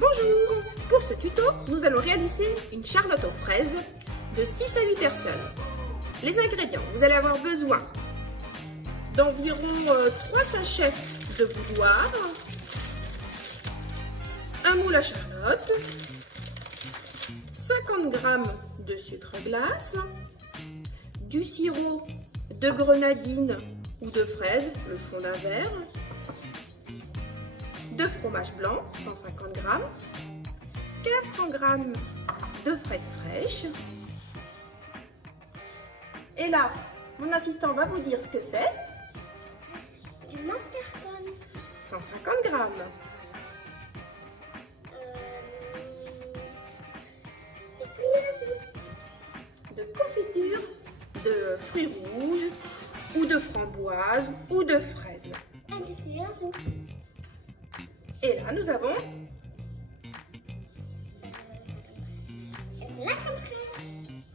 Bonjour! Pour ce tuto, nous allons réaliser une charlotte aux fraises de 6 à 8 personnes. Les ingrédients, vous allez avoir besoin d'environ 3 sachets de boudoir, un moule à charlotte, 50 g de sucre glace, du sirop de grenadine ou de fraise, le fond d'un verre, de fromage blanc, 150 g, 400 g de fraises fraîches. Et là, mon assistant va vous dire ce que c'est. Du mascarpone. 150 g. De confiture de fruits rouges ou de framboises ou de fraises. Et là, nous avons la crème fraîche.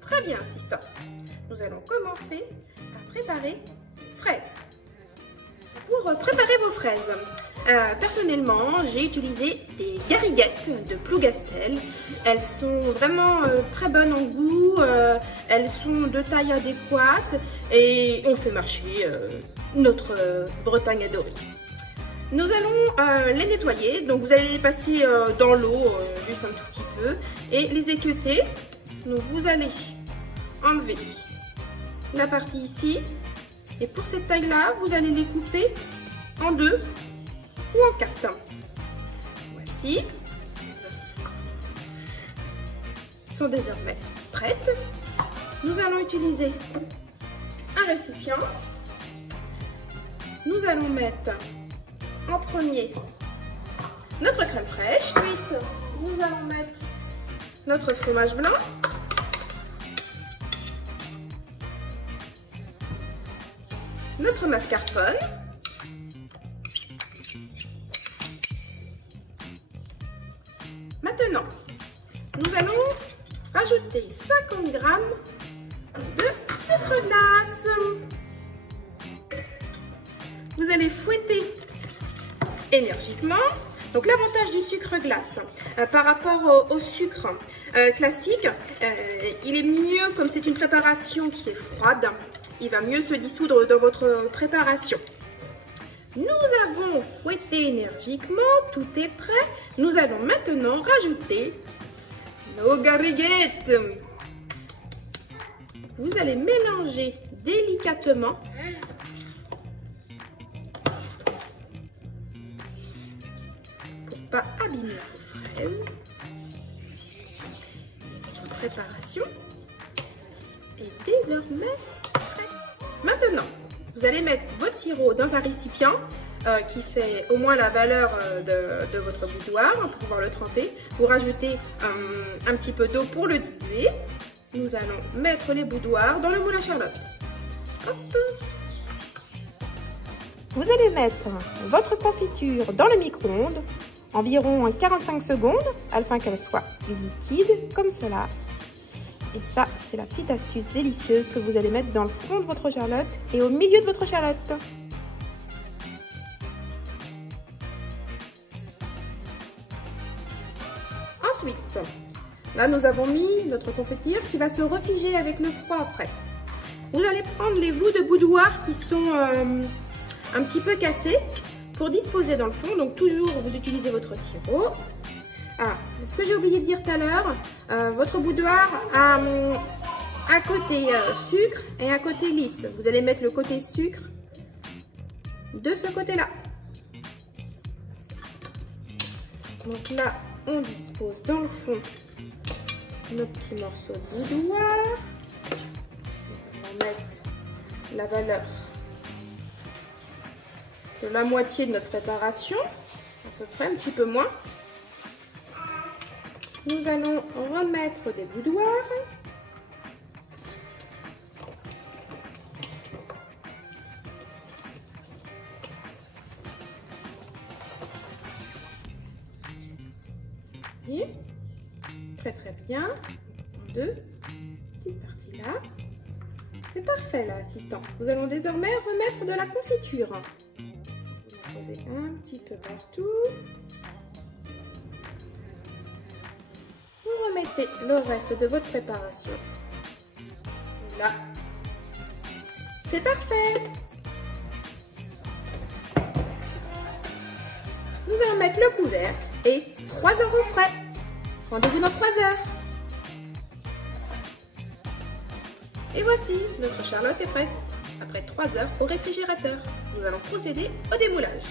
Très bien, assistant. Nous allons commencer à préparer les fraises. Pour préparer vos fraises, personnellement, j'ai utilisé des gariguettes de Plougastel. Elles sont vraiment très bonnes en goût, elles sont de taille adéquate et on fait marcher notre Bretagne adorée. Nous allons les nettoyer, donc vous allez les passer dans l'eau juste un tout petit peu et les équeuter. Donc vous allez enlever la partie ici et pour cette taille là, vous allez les couper en 2 ou en 4. Voici, elles sont désormais prêtes. Nous allons utiliser un récipient. Nous allons mettre en premier notre crème fraîche, ensuite nous allons mettre notre fromage blanc, notre mascarpone, maintenant nous allons rajouter 50 g de sucre glace. Vous allez fouetter énergiquement. Donc l'avantage du sucre glace par rapport au sucre classique, il est mieux comme c'est une préparation qui est froide, il va mieux se dissoudre dans votre préparation. Nous avons fouetté énergiquement, tout est prêt. Nous allons maintenant rajouter nos gariguettes. Vous allez mélanger délicatement. Pas abîmer vos fraises. Votre préparation est désormais prête. Maintenant, vous allez mettre votre sirop dans un récipient qui fait au moins la valeur de votre boudoir pour pouvoir le tremper. Vous rajoutez un petit peu d'eau pour le diluer. Nous allons mettre les boudoirs dans le moule à charlotte. Hop. Vous allez mettre votre confiture dans le micro-ondes environ 45 secondes afin qu'elle soit liquide comme cela. Et ça, c'est la petite astuce délicieuse que vous allez mettre dans le fond de votre charlotte et au milieu de votre charlotte. Ensuite, là nous avons mis notre confiture qui va se refiger avec le froid après. Vous allez prendre les bouts de boudoir qui sont un petit peu cassés pour disposer dans le fond. Donc toujours vous utilisez votre sirop. Ah, ce que j'ai oublié de dire tout à l'heure, votre boudoir a un côté sucre et un côté lisse. Vous allez mettre le côté sucre de ce côté là. Donc là on dispose dans le fond nos petits morceaux de boudoir. On va mettre la valeur de la moitié de notre préparation, à peu près, un petit peu moins. Nous allons remettre des boudoirs. Et très très bien. Deux petites parties là. C'est parfait là, assistant. Nous allons désormais remettre de la confiture. Poser un petit peu partout. remettez le reste de votre préparation. Là, c'est parfait. Nous allons mettre le couvercle et 3 heures au frais. Rendez-vous dans 3 heures. Et voici, notre Charlotte est prête. Après 3 heures au réfrigérateur, nous allons procéder au démoulage.